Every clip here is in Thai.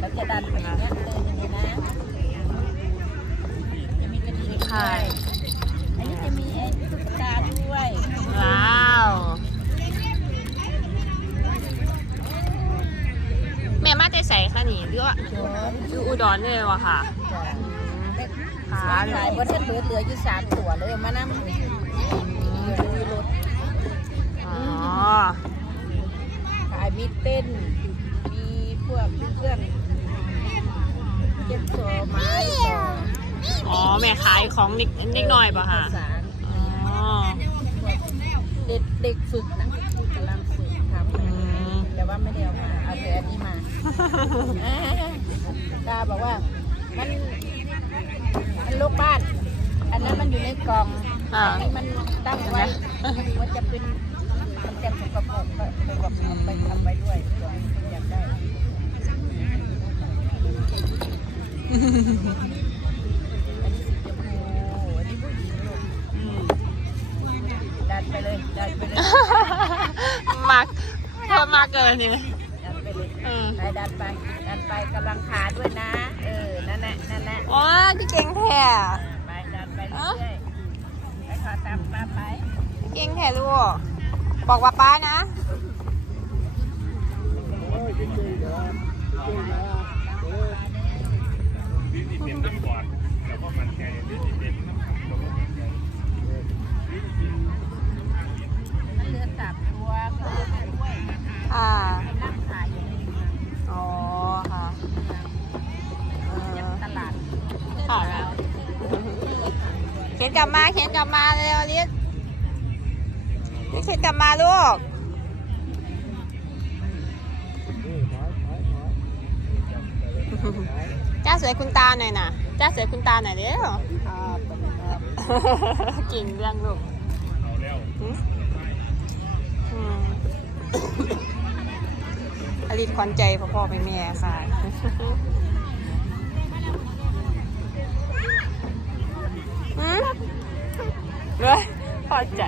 เราจะดันไปอย่างเงี้ยเดินอย่างเงี้ยนะจะมีกระดิ่งนี่ค่ะอันนี้จะมีไอ้ตุ๊กตาด้วยว้าวแม่มาแต่ใส่ค่ะนี่หรือว่าอยู่อุดรเลยวะค่ะค่ะขายบนเส้นเบิดเหลืออยู่สามตัวเลยมานั่งดูรถ อ๋อ ขายมี เต้น มีพวกเครื่องเก็บตัวไม้ต่ออ๋อ แม่ขายของเด็กเด็กน้อยป่ะค่ะสารอ๋อ เด็กเด็กฝึกนะกำลังฝึกทอืมำแต่ว่าไม่ได้เอามาเอาแต่อันนี้มาตาบอกว่ามันมันลูกบ้าน อันนั้นมันอยู่ในกล่องอ่า อันนี้มันตั้งไว้มันจะเป็นมันจะสกปรกก็เลยบอกเอาไปทำไปด้วยเดี๋ยวมันอยากได้อันนี้สีชมพูอันนี้ผู้หญิงลูก อืม ดันไปเลยดันไปเลยมักพอมากเกินนี่ดันไปเลยเออไปดันไปดันไปกำลังขาด้วยนะ เออ นั่นแหละนั่นแหละอ๋อพี่เก่งแท้ไปดันไปเรื่อยๆไปขอตามป้าไปเก่งแท้ลูกบอกว่าป้านะที่ ค่ะแม่เข็นกลับมาเข็นกลับมาเร็วลิศลิศเข็นกลับมาลูกจ้าสวยคุณตาหน่อยนะจ้าสวยคุณตาหน่อยเด้อกิ่งเรื่องลูกอลิศขวัญใจพ่อพ่อไปแม่ค่ะ อืมเลยพ อใจ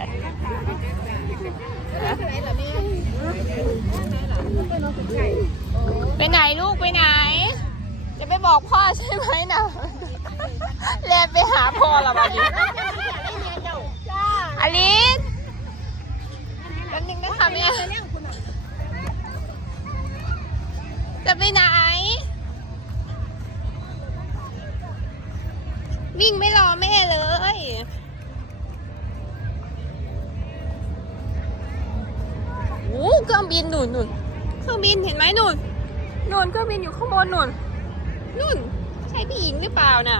ไปไหนลูกไปไหน จะไปบอกพ่อใช่ไหมนะเรียนไปหาพ่อละวันนี้อลิสแป๊บนึงนะคะแม่จะไปไหน เครื่องบินหนุนหนุนเครื่องบินเห็นไหมหนุนหนุนเครื่องบินอยู่ข้างบนหนุนนุ่น ใช่พี่หญิงหรือเปล่าน่ะ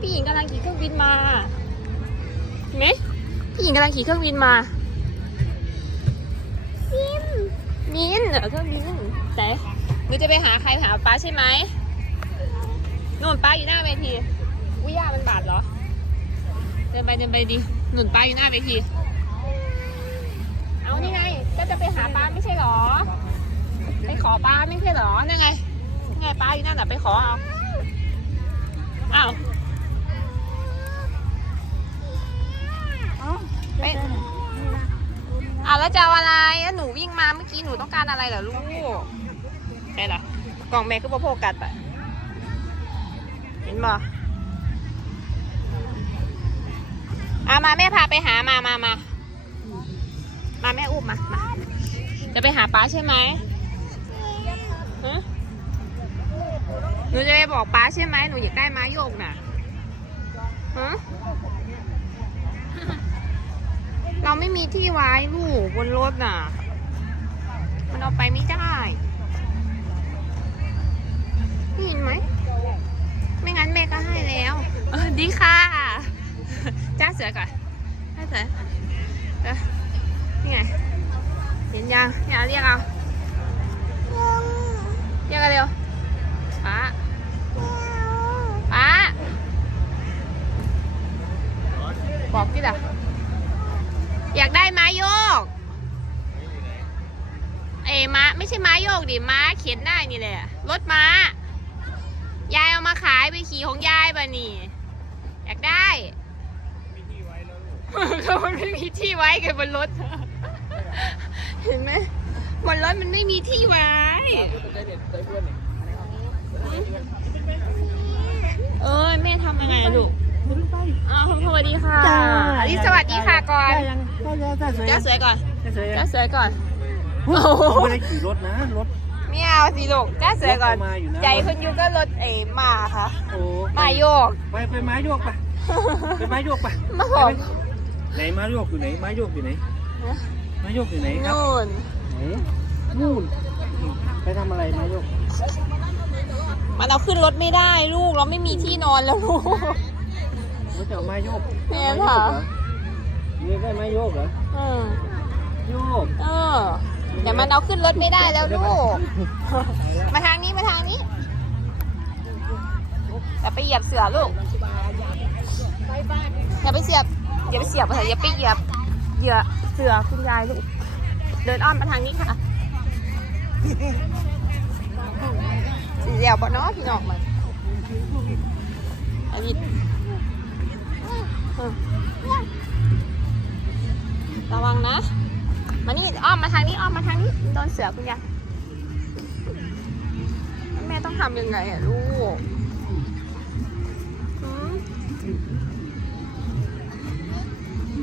พี่หญิงกำลังขี่เครื่องบินมาเห็นไหมพี่หญิงกำลังขี่เครื่องบินมามินมินเหรอเครื่องบินแต่หนูจะไปหาใครหาป้าใช่ไหมนู่นป้าอยู่หน้าเวทีอุ้ยยามันบาดเหรอ เดินไปเดินไปดิหนุนป้าอยู่หน้าเวที เอานี่ไง ก็จะไปหาป้าไม่ใช่หรอ ไปขอป้าไม่ใช่หรอนั่นไงนั่นไงป้าอยู่นั่นน่ะไปขอเอาอ้าวไปอ้าวแล้วจะเอาอะไรแล้วหนูวิ่งมาเมื่อกี้หนูต้องการอะไรเหรอลูกใช่เหรอกล่องแม่คือพ่อโพกัดไปเห็นบ่อามาแม่พาไปหามามามา มาแม่อุ้มมามา จะไปหาป้าใช่ไหมฮะหนูจะไปบอกป้าใช่ไหมหนูอยากได้ไม้โยกน่ะฮะเราไม่มีที่ไว้ลูกบนรถน่ะ มันเอาไปไม่ได้นี่เห็นไหม ไม่งั้นแม่ก็ให้แล้วเออดีค่ะ จ้าเสือก่อนจ้าเสือเออ นี่ไง เห็นยังเนี่ยเรียกเอา เรียกกันเร็วป้าป้าบอกพี่ล่ะอยากได้ไม้โยก เอ้ม้าไม่ใช่ม้าโยกดิม้าเข็นได้นี่แหละรถม้า ยายเอามาขายไปขี่ของยายป่ะนี่ อยากได้มันไม่มีที่ไว้กันบนรถ เห็นไหมบนรถมันไม่มีที่ไว้ เออแม่ทำยังไงอะลูกอ้าวสวัสดีค่ะจ้าอลิสวัสดีค่ะก่อนได้ยังได้ได้สวยจ้าสวยก่อนได้สวยจ้าสวยก่อนไม่ได้ขี่รถนะรถไม่เอาสิลูกจ้าสวยก่อนรถมาอยู่นะใจคุณยูก็รถเอ๋มาค่ะโอ้มาโยก ไปไปไม้โยกไปไปไม้โยกไปมาหอมไหนไม้โยกอยู่ไหนไม้โยกอยู่ไหน ไม้โยกอยู่ไหนครับนู่นไหนนู่น ไปทำอะไรไม้โยกมันเอาขึ้นรถไม่ได้ลูกเราไม่มีที่นอนแล้วลูกไม่จะเอาไม้โยกแม่เอาไม้โยกค่ะเหรอนี่ได้ไม้โยกเหรออืมโยกเออเดี๋ยวมันเอาขึ้นรถไม่ได้แล้วลูกมาทางนี้มาทางนี้อย่าไปเหยียบเสือลูกอย่าไปเสียบอย่าไปเสียบอย่าไปเหยียบ เหยียบเสือคุณยายลูก เดินอ้อมมาทางนี้ค่ะสีเหลี่ยวบ่เนาะพี่น้องมันอันนี้ระวังนะ มานี่อ้อมมาทางนี้อ้อมมาทางนี้โดนเสือคุณยายแม่ต้องทำยังไงอะลูก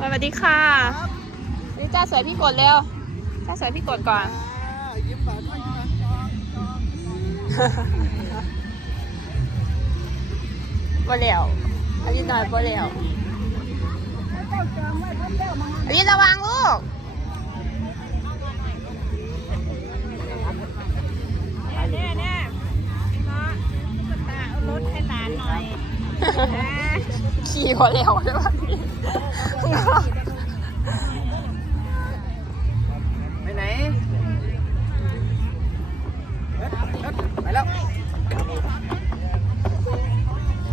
สวัสดีค่ะนี่จ้าสวยพี่กดเร็วจ้าสวยพี่กดก่อนยิ้มปากด้วยยิ้มปากบ่เหลวอันนี้หน่อยบ่เหลวอันนี้ระวังลูกแน่แน่เนาะตาเอารถให้หลานหน่อย ไปไหน ไปแล้ว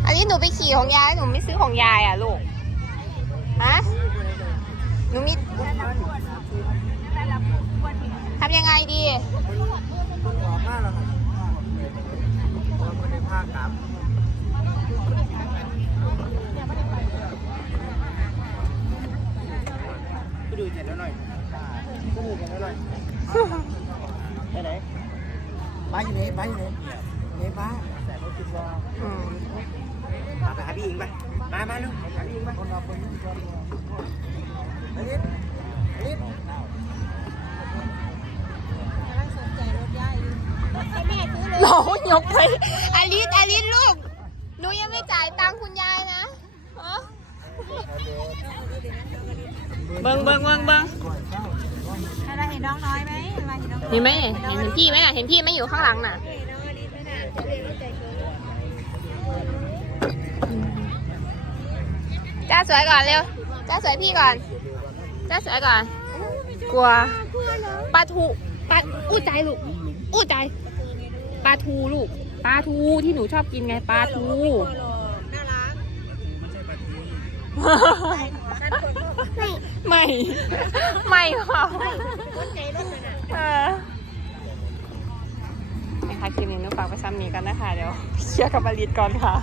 อันนี้หนูไปขี่ของยาย หนูไม่ซื้อของยายอะลูก ฮะ หนูมีทำยังไงดีออมาแล้วครับม่ได้พากลับก็ดูเจ็ดแล้วหน่อยก็ดูเจ็ดแล้วหน่อยไปไหน บ้านยไหนบ้านอยู่ไหนไหนบ้านแต่เราคิดว่าอืมมาไปหาพี่อิงไป มามาลูกหาพี่อิงไปคนเราคนนี้คนอันนี้อันนี้เรายกไปอลิสอลิสลูกหนูยังไม่จ่ายตังคุณยายนะฮะ เบิ้งเบิ้งเบิ้งเบิ้งอะไรเห็นน้องน้อยไหมอะไรเห็นน้องเห็นไหมเห็นเห็นพี่ไหมอะเห็นพี่ไหมอยู่ข้างหลังน่ะจ้าสวยก่อนเร็วจ้าสวยพี่ก่อนจ้าสวยก่อน กลัวปลาทูปลาอู้ใจลูกอู้ใจปลาทูลูกปลาทูที่หนูชอบกินไงปลาทู ไม่ไม่ค่ะคนใจรถเลยนะเออนะคะคลิปนี้นุกฝากไปซ้ำนี้กันนะคะ เดี๋ยวเคลียร์กับบาลีดก่อนค่ะ